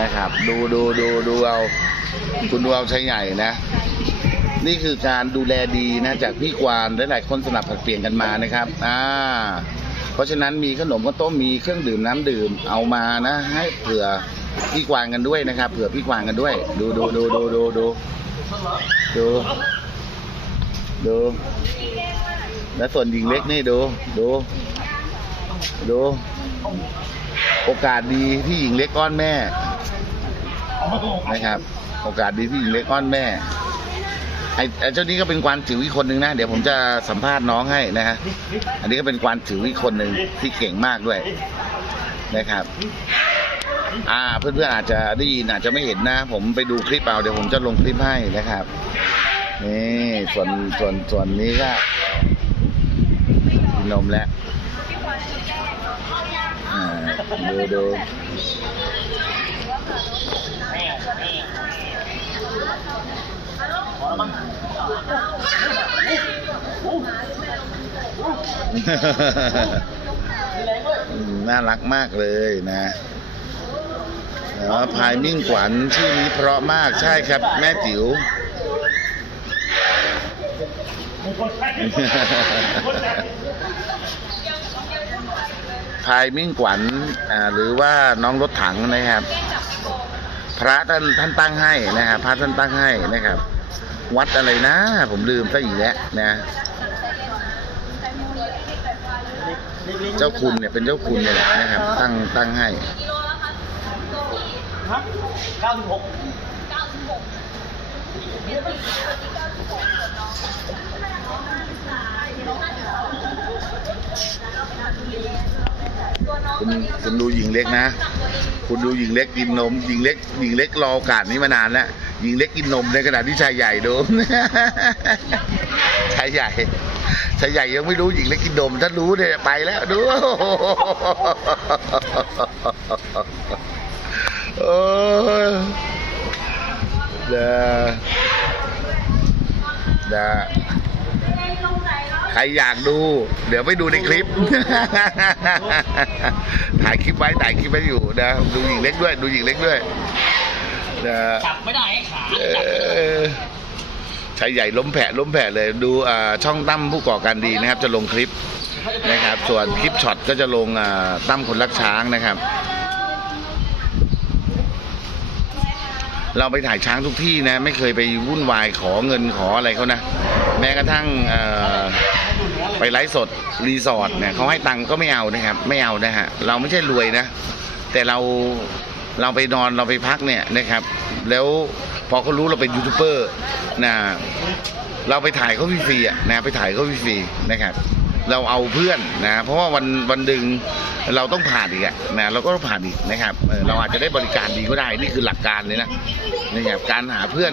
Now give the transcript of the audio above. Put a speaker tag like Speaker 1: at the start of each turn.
Speaker 1: นะครับ ดูดูดูดูเอาคุณดูเอาชัยใหญ่นะ นี่คือการดูแลดีนะจากพี่กวานและหลายคนสนับผัดเปลี่ยนกันมานะครับอ่าเพราะฉะนั้นมีขนมข้าวต้มมีเครื่องดื่มน้ำดื่มเอามานะ ให้เผื่อพี่กวางกันด้วยนะครับ เผื่อพี่กวางกันด้วย ดูดูดูดูดูดูดูดูและส่วนหญิงเล็กนี่ดูดูดู โอกาสดีที่หญิงเล็กก้อนแม่ นะครับ โอกาสดีที่หญิงเล็กก้อนแม่ไอ้ไอ้เจ้านี้ก็เป็นกวานจิ๋วอีกคนนึงนะ เดี๋ยวผมจะสัมภาษณ์น้องให้นะฮะอันนี้ก็เป็นกวานจิ๋วอีกคนหนึ่งที่เก่งมากด้วยนะครับ อ่าเพื่อนๆอาจจะได้ยินอาจจะไม่เห็นนะ ผมไปดูคลิปเอาเดี๋ยวผมจะลงคลิปให้นะครับนี่ส่วนส่วนส่วนนี้ก็กินนมแล้วอ่าดูดู อืม น่ารักมากเลยนะแต่ว่าพายมิ่งขวัญชื่อนี้เพราะมากใช่ครับ แม่จิ๋วพายมิ่งขวัญหรือว่าน้องรถถังนะครับ พระท่านท่านตั้งให้นะครับพระท่านตั้งให้นะครับ วัดอะไรนะ ผมลืมซะอีกแล้วนะ เจ้าคุณเนี่ยเป็นเจ้าคุณเนี่ยแหละนะครับ ตั้งตั้งให้
Speaker 2: เก้าสิบหก
Speaker 1: คุณคุณดูหญิงเล็กนะ คุณดูหญิงเล็กกินนมหญิงเล็กหญิงเล็กรอโอกาสนี้มานานแล้ว หญิงเล็กกินนมในขณะที่ชายใหญ่ดูชายใหญ่ชายใหญ่ยังไม่รู้หญิงเล็กกินนมถ้ารู้เนี่ยไปแล้วดูโอ้ยด้อเด้ใครอยากดู เดี๋ยวไปดูในคลิป ถ่ายคลิปไว้ถ่ายคลิปไว้อยู่นะ ดูหญิงเล็กด้วย ดูหญิงเล็กด้วย นะ
Speaker 2: จับไม่ได้ไอ้ขา
Speaker 1: เออชายใหญ่ล้มแผลล้มแผลเลยดูอ่าช่องตั้มผู้ก่อการดีนะครับ จะลงคลิปนะครับ ส่วนคลิปช็อตก็จะลงอ่าตั้มคนรักช้างนะครับ เราไปถ่ายช้างทุกที่นะ ไม่เคยไปวุ่นวายขอเงินขออะไรเขานะ แม้กระทั่งเอ่อไปไลฟ์สดรีสอร์ทเนี่ยเขาให้ตังค์ก็ไม่เอานะครับ ไม่เอานะฮะเราไม่ใช่รวยนะ แต่เรา เราไปนอนเราไปพักเนี่ยนะครับ แล้วพอเขารู้เราเป็นยูทูบเบอร์นะเราไปถ่ายเขาฟรีๆอะนะไปถ่ายเขาฟรีๆนะครับ เราเอาเพื่อนนะเพราะว่าวันวันดึงเราต้องผ่านอีกอะนะเราก็ต้องผ่านอีกนะครับเออเราอาจจะได้บริการดีก็ได้นี่คือหลักการเลยนะนะครับการหาเพื่อน